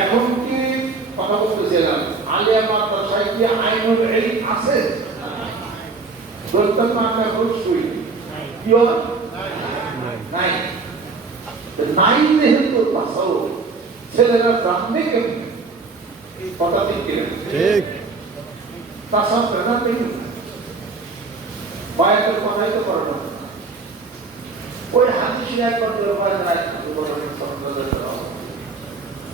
এখন কি কথা বলতেছিলাম আলিয়া মাদ্রাসায় কি আইনুল ইলম আছে? প্রত্যেক মামলা অবশ্যই কি হলো নাই। নাই যেহেতু বাসাও ছেলেরা জানবে কেমন? কথা ঠিক ঠিক। তাছাড়া না দেখি বায়াতের কথাই তো করে না ওই হাদিস এক করতে পারে না।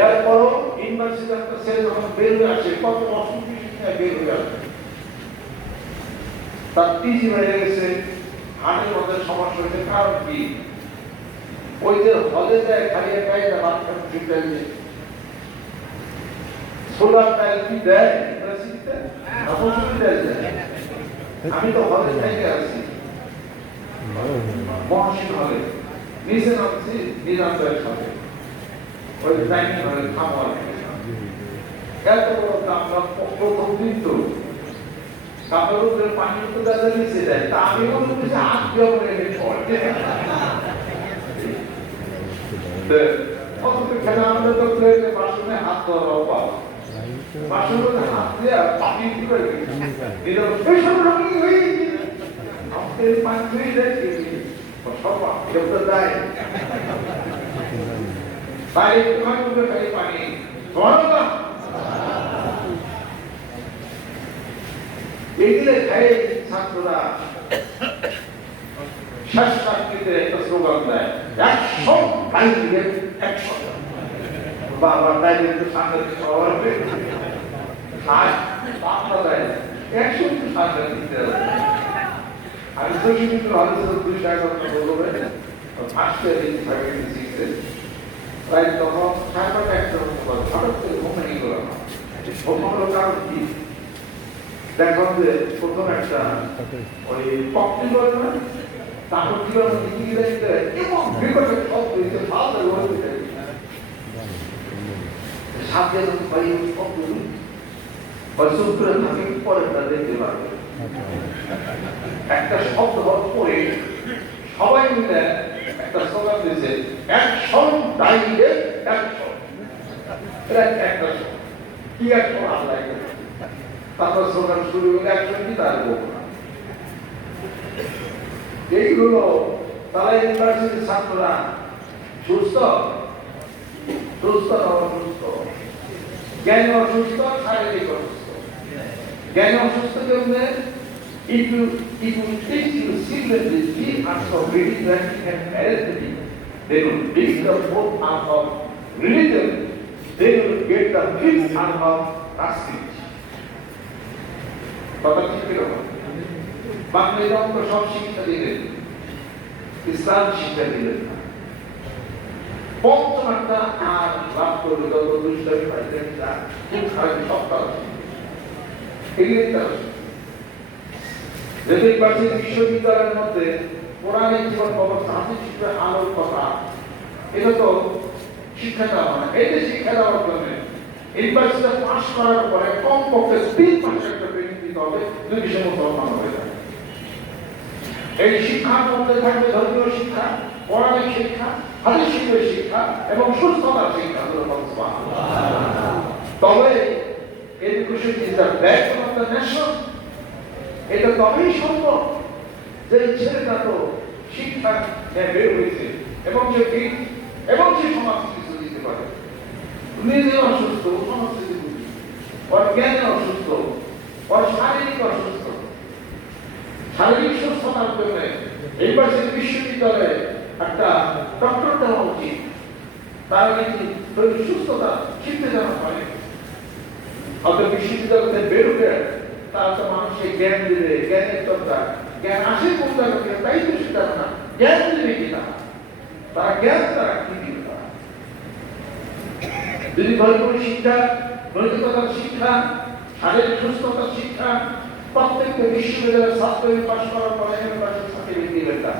এরপরও ইউনিভার্সিটি একটা ছেলে যখন বের হয়ে আসে কত অসুবিধা বের হয়ে আসে তার টিজি হয়ে গেছে হাটের মধ্যে সমস্যা হয়েছে কারণ কি ওই যে হলে যায় খালি একাই না বাচ্চা ঠিক আছে সোলার টাইল কি দেয় ইউনিভার্সিটিতে আমি তো হলে থেকে আসছি মহাশীল হলে নিচে নামছি নিরান্তের সাথে ওই ডাইনিং হলে খাবার এত বড় কামরা প্রথম দিন তো। কাপড় পানি তো দাদা নিচে দেয় তা আমি বলতে যে হাত দিয়ে করে পড়ে অথচ খেলা আমরা তো বাসনে আমাদের যায়। তাই একটুখানি উপরে খালি পানি ধরো না এগুলো খাই ছাত্ররা। শেষ চাকরিতে একটা স্লোগান দেয়, একশো দিয়ে একশো বাবা তাই একটু সামনে সবার সামনে দিতে আমি দুই টাকা কথা বলবে ফার্স্ট ইয়ার সিক্সে প্রায় তখন সাড়ে নটা একটা হঠাৎ করে ঘুম ভেঙে গেল ঘুম হলো কারণ কি দেখো যে প্রথম একটা ওই পক্ষী বলে না? তারপর কি হলো দিদি দেখতে? এবং বিকটের শব্দ দিতে। ভালো লাগে সাথে পাই শব্দ বৈশুদ্ধ থাকে পরেরটা দেখতে পারবে একটা শব্দ হওয়ার পরে সবাই মিলে একটা স্লোগান দিয়েছে অ্যাকশন ডাইরেক্ট অ্যাকশন একটা। কি অ্যাকশন আল্লাহ তারপর স্লোগান শুরু হলে অ্যাকশন কি তার না। এইগুলো তারা ইউনিভার্সিটির ছাত্ররা সুস্থ? সুস্থ অসুস্থ? জ্ঞান অসুস্থ, শারীরিক অসুস্থ? জ্ঞান অসুস্থ কেমনে if you if you teach your children the three arts of reading, writing, and arithmetic, they will reach the fourth art of religion. They will get the fifth art of casting. কথা ঠিক কীরকম বাংলা অঙ্ক সব শিক্ষা দিলেন ইসলাম শিক্ষা দিলেন না পঞ্চম একটা আর লাভ করবে যত দুষ্টামি পাইতেন তা খুব খারাপ সপ্তাহ এগিয়ে দিতে যদি পার্সি বিশ্ববিদ্যালয়ের মধ্যে কোরআনের জীবন ব্যবস্থা শিখবে আলোর কথা। এটা তো শিক্ষা দেওয়া হয় এই যে শিক্ষা দেওয়ার জন্য ইউনিভার্সিটিতে পাশ করার পরে কমপক্ষে তিন মাসের একটা ট্রেনিং দিতে হবে দুই বিষয় মুসলমান হয়ে যায়। এই শিক্ষার মধ্যে থাকবে ধর্মীয় শিক্ষা পৌরাণিক শিক্ষা হাদিস শিক্ষের শিক্ষা এবং সুস্থতার শিক্ষা তবে education is the backbone of the এটা তবেই সম্ভব যে ছেলেটা তো শিক্ষা বের হয়েছে এবং সে ঠিক এবং সে সমাজ কিছু দিতে পারে। নিজে অসুস্থ সমাজ বুঝি ওর জ্ঞানে অসুস্থ, ওর শারীরিক অসুস্থ। শারীরিক সুস্থতার জন্য এইবার সে বিশ্ববিদ্যালয়ে একটা ডক্টর দেওয়া উচিত। তার নাকি শরীর সুস্থতা শিখতে জানা হয় হয়তো বিশ্ববিদ্যালয়তে বের উঠে তার তো মানুষকে জ্ঞান দিবে জ্ঞানের চর্চা, জ্ঞান আসে কোন জায়গা থেকে? তাই তো সেটা না। জ্ঞান দিবে কিনা তারা? জ্ঞান, তারা কি দিবে যদি ভালো করে শিক্ষা, নৈতিকতার শিক্ষা, শারীরিক সুস্থতার শিক্ষা, প্রত্যেকটা বিশ্ববিদ্যালয়ের ছাত্র পাশ করার পরে ইউনিভার্সিটি সার্টিফিকেট দিবেন না।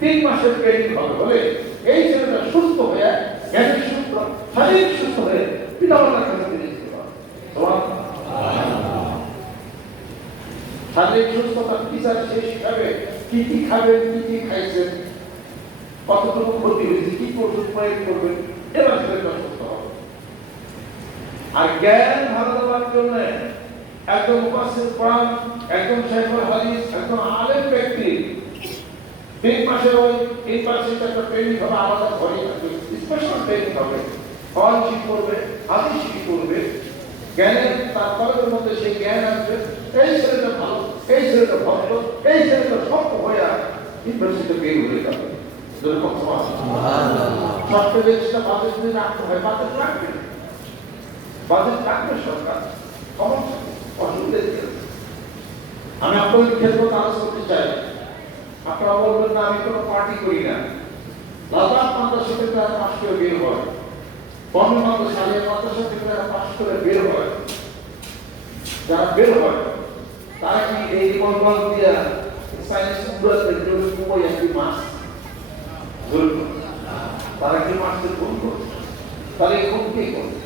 তিন মাসের ট্রেনিং হবে বলে এই ছেলেটা সুস্থ হয়ে জ্ঞানের সুস্থ শারীরিক সুস্থ হয়ে পিতামাতার কাছে ফিরে যেতে পারে তোমার শারীরিক সুস্থতার টিচার সে শিখাবে কি কি খাবেন কি কি খাইছেন কতটুকু ক্ষতি হয়েছে কি ওষুধ প্রয়োগ করবেন এবার ছেলেটা সুস্থ হবে। আর জ্ঞান ভালো দেওয়ার জন্য একদম উপস্থিত কোরআন একদম শেখুল হাদিস, একদম আলেম ব্যক্তি, তিন মাসের ওই, তিন মাসের একটা ট্রেনিং হবে, আলাদা ঘরে স্পেশাল ট্রেনিং হবে। কোরআন শিখ করবে, হাদিস শিখ করবে, জ্ঞানের তার কলেজের মধ্যে সেই জ্ঞান আসবে, এই ছেলেটা ভালো, এই ছেলেটা ভদ্র, এই ছেলেটা সত্য হয়ে ইউনিভার্সিটিতে বের হয়ে যাবে। আমি আপনাদের ক্ষেত্রে কাজ করতে চাই। আপনারা বলবেন, না, আমি কোনো পার্টি করি না। লাদাখ মাদ্রাসা থেকে তারা পাশ করে বের হয়। বন্ধ মাদ্রাসা মাদ্রাসা থেকে তারা পাশ করে বের হয়। যারা বের হয়, তারা কি এই কলকল দিয়া সায়েন্স একটি মাস তারা কি মাসকে ভুল করছে তাহলে এখন কি করবে?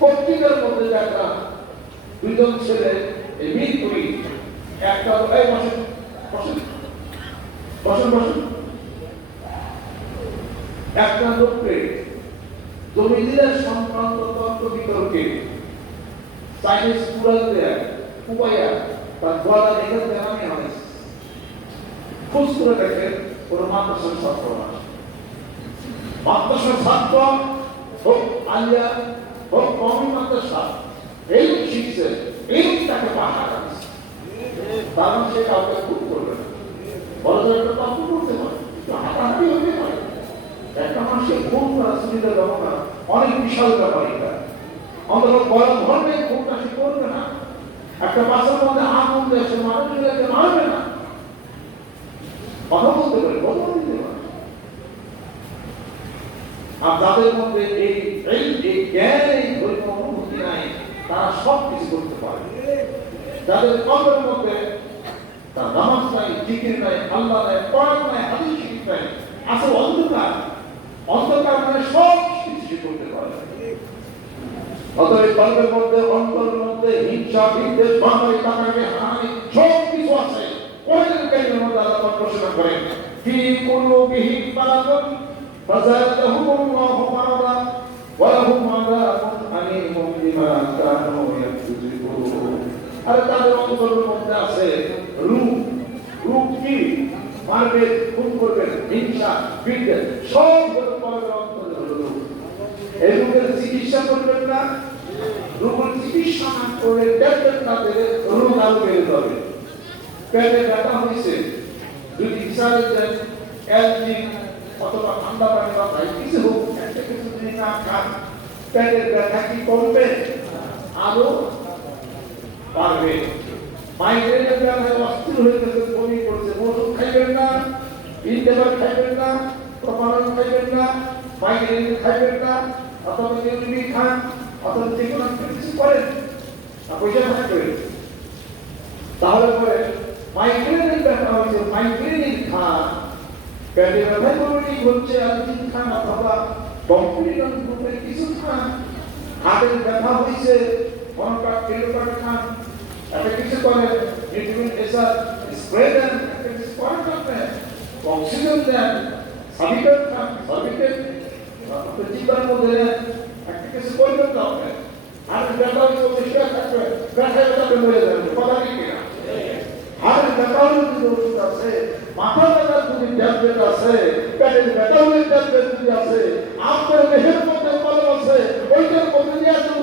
পত্রিকার মধ্যে দেখলাম দুজন ছেলে, এই মিরপুরি একটা এই বসেন বসেন বসেন বসেন। একটা লোককে জমিদার সংক্রান্ত তত্ত্ব বিতর্কে চাইনিজ দেয়া উপায়া তার গলা এখানে দেখানি হয়েছে খোঁজ করে দেখেন ওর মাদ্রাসার ছাত্র না মাদ্রাসার ছাত্র হোক আলিয়া হোক কমি মাদ্রাসা, এই তাকে পাঠা রাখছে। সে কাউকে খুব করবে না। বড় একটা একটা মানুষের করা সুবিধা দেবো না, অনেক বিশাল ব্যাপার এটা। অন্তত বড় ধর্মের খুনটা সে করবে না। একটা বাসার মধ্যে আগুন দেশে মানুষগুলোকে মারবে না। কথা বলতে পারে, কথা দিতে পারে। আর যাদের মধ্যে এই এই অনুভূতি নাই, তারা সব কিছু করতে পারে। যাদের কর্মের মধ্যে তার নামাজ নাই, জিকির নাই, আল্লাহ নাই, কোরআন নাই, হাদিস শরীফ নাই, আছে অন্ধকার। অন্ধকার মানে সব কিছু করতে পারে। অতএব কর্মের মধ্যে, অন্তরের মধ্যে হিংসা, বিদ্বেষ বাঙালি টাকাকে হানি সব কিছু আছে। কোরআনের কারিমের মধ্যে আল্লাহ ঘোষণা করেন। ফি কুলুবিহিম মারাদুন ফাযাদাহুমুল্লাহু মারাদা ওয়া লাহুম আযাবুন আলীমুম বিমা কানু ইয়াকসিবুন আর তাদের অন্তরের মধ্যে আছে? রূপ রূপ কি? মারবে, খুন করবে, হিংসা বিদ্বেষ সব কর্মের অন্তরে রূপ। এই রোগের চিকিৎসা করবেন না? রোগের চিকিৎসা না করলে ট্যাবলেট না দিলে রোগ আরও বেড়ে যাবে পেটে ব্যথা হয়েছে। যদি হিসাবে দেন অথবা ঠান্ডা পানি বা কিছু হোক একটা কিছু যদি না খান পেটের ব্যথা কি কমবে আরও পারবে অস্থির হয়ে গেছে করছে খাইবেন না ইনটেবার খাইবেন না প্রপারন খাইবেন না মাইগ্রেন খাইবেন না অথবা খান অথবা যে কোনো কিছু করেন পয়সা তাহলে পরে মাইগ্রেনের ব্যথা হয়েছে মাইগ্রেনিক খান পেটে ব্যথা করবেন হচ্ছে আলজিন খান অথবা কম্পিউটার গ্রুপের কিছু খান। হাতের ব্যথা হয়েছে অনকা টেলিফোন খান। একটা কিছু করে ভিটামিন এসার স্প্রে দেন, একটা কিছু করেন আপনি অক্সিজেন দেন সাবিকেট খান সাবিকেট আপনার জীবনের মধ্যে একটা কিছু করবেন তো আপনি। আর ব্যথা হচ্ছে পরিষ্কার থাকবে ব্যথা ব্যথাতে মরে যাবেন, কথা কি কিনা? ব্যথার যদি ওষুধ আছে মাথা ব্যথার যদি ট্যাবলেট আছে পেটের ব্যথার যদি ট্যাবলেট যদি আছে আপনার দেহের মধ্যে কলম ওইটার মধ্যে দিয়ে আছে